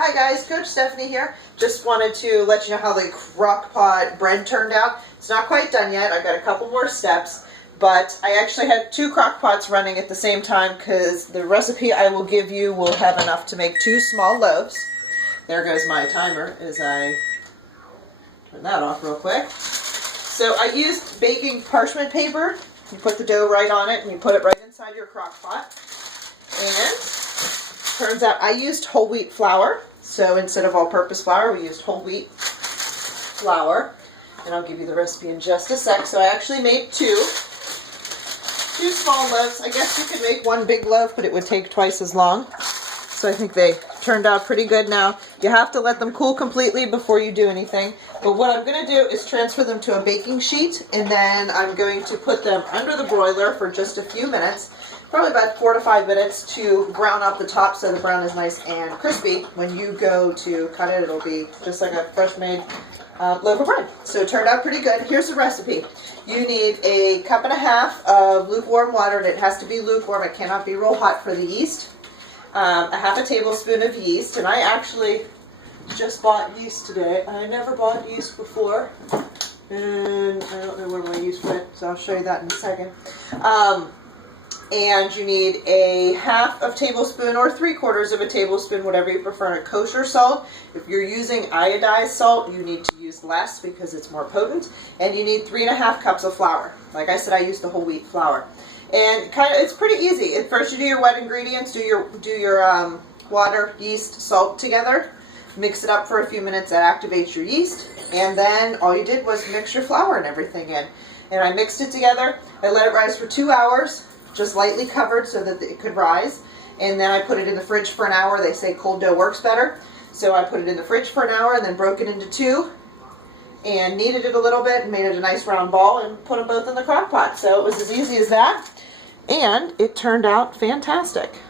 Hi guys, Coach Stephanie here. Just wanted to let you know how the crock pot bread turned out. It's not quite done yet. I've got a couple more steps, but I actually had 2 crock pots running at the same time because the recipe I will give you will have enough to make 2 small loaves. There goes my timer as I turn that off real quick. So I used baking parchment paper. You put the dough right on it and you put it right inside your crock pot. And turns out I used whole wheat flour. So instead of all-purpose flour, we used whole wheat flour. And I'll give you the recipe in just a sec. So I actually made 2 small loaves. I guess you could make 1 big loaf, but it would take twice as long. So I think they turned out pretty good. Now, you have to let them cool completely before you do anything. But what I'm going to do is transfer them to a baking sheet, and then I'm going to put them under the broiler for just a few minutes, probably about 4 to 5 minutes, to brown up the top so the brown is nice and crispy. When you go to cut it, it'll be just like a fresh made loaf of bread. So it turned out pretty good. Here's the recipe. You need 1.5 cups of lukewarm water, and it has to be lukewarm. It cannot be real hot for the yeast. 1/2 tablespoon of yeast, and I actually just bought yeast today. I never bought yeast before, and I don't know where my yeast went, so I'll show you that in a second. And you need 1/2 tablespoon or 3/4 tablespoon, whatever you prefer, of kosher salt. If you're using iodized salt, you need to use less because it's more potent. And you need 3.5 cups of flour. Like I said, I used the whole wheat flour. And it's pretty easy. At first you do your wet ingredients, do your water, yeast, salt together, mix it up for a few minutes, that activates your yeast, and then all you did was mix your flour and everything in. And I mixed it together. I let it rise for 2 hours, just lightly covered so that it could rise, and then I put it in the fridge for an hour. They say cold dough works better, so I put it in the fridge for an hour and then broke it into 2 and kneaded it a little bit and made it a nice round ball and put them both in the crock pot. So it was as easy as that. And it turned out fantastic.